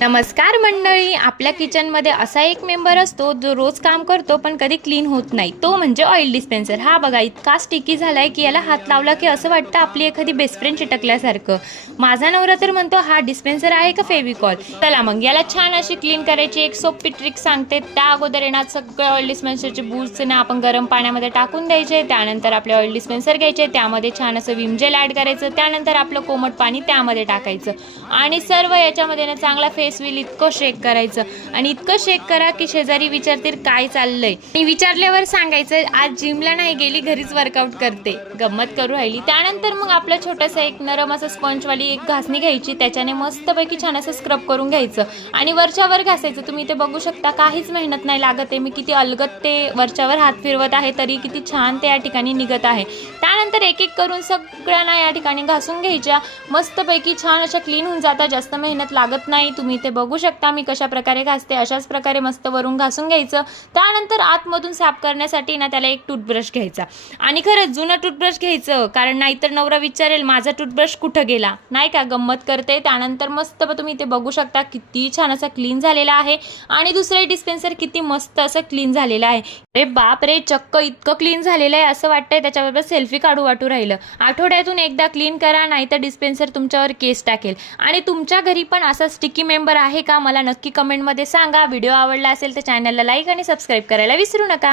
नमस्कार मंडळी, आपल्या किचनमध्ये असा एक मेंबर असतो जो रोज काम करतो पण कधी क्लीन होत नाही, तो म्हणजे ऑइल डिस्पेन्सर. हा बघा, इतका स्टिकी झालाय की याला हात लावला की असं वाटतं आपली एखादी बेस्ट फ्रेंड चिटकल्यासारखं. माझा नवरा तर म्हणतो हा डिस्पेन्सर आहे का फेविकॉल. चला मग याला छान अशी क्लीन करायची एक सोपी ट्रिक सांगते. त्या अगोदर येणार सगळे ऑइल डिस्पेन्सरचे बूट्स ना आपण गरम पाण्यामध्ये टाकून द्यायचे. त्यानंतर आपले ऑइल डिस्पेन्सर घ्यायचे, त्यामध्ये छान असं विम जेल ॲड करायचं. त्यानंतर आपलं कोमट पाणी त्यामध्ये टाकायचं आणि सर्व याच्यामध्ये ना चांगला फेस व्हील इतकं शेक करायचं. आणि इतकं शेक करा की शेजारी विचारतील काय चाललंय, आणि विचारल्यावर सांगायचं आज जिमला नाही गेली, घरीच वर्कआउट करते, गंमत करू राहिली. त्यानंतर मग आपलं छोटंसं एक नरम असं स्पंजवाली एक घासणी घ्यायची, त्याच्याने मस्तपैकी छान असं स्क्रब करून घ्यायचं आणि वरच्यावर घासायचं. तुम्ही ते बघू शकता, काहीच मेहनत नाही लागत आहे. मी किती अलगद ते वरच्यावर हात फिरवत आहे तरी किती छान ते या ठिकाणी निघत आहे. त्यानंतर एक एक करून सगळ्यांना या ठिकाणी घासून घ्यायच्या. मस्तपैकी छान अशा क्लीन होऊन जातात, जास्त मेहनत लागत नाही. तुम्ही ते बघू शकता मी कशा प्रकारे घासते. अशाच प्रकारे मस्त वरून घासून घ्यायचं. त्यानंतर आतमधून साफ करण्यासाठी ना त्याला एक टूथब्रश घ्यायचा आणि खरंच जुनं टूथब्रश घ्यायचं, कारण नाहीतर नवरा विचारेल माझा टूथब्रश कुठं गेला, नाही का, गंमत करते. त्यानंतर मस्त तुम्ही ते बघू शकता किती छान असा क्लीन झालेला आहे आणि दुसरे डिस्पेन्सर किती मस्त असं क्लीन झालेलं आहे. अरे बाप रे, चक्क इतकं क्लीन झालेलं आहे असं वाटतंय त्याच्याबरोबर सेल्फी काढू वाटू राहिलं. आठवड्यातून एकदा क्लीन करा, नाहीतर डिस्पेन्सर तुमच्यावर केस टाकेल. आणि तुमच्या घरी पण असा स्टिकी मेंबर आहे का, मला नक्की कमेंटमध्ये सांगा. व्हिडिओ आवडला असेल तर चॅनलला लाईक आणि सबस्क्राईब करायला विसरू नका.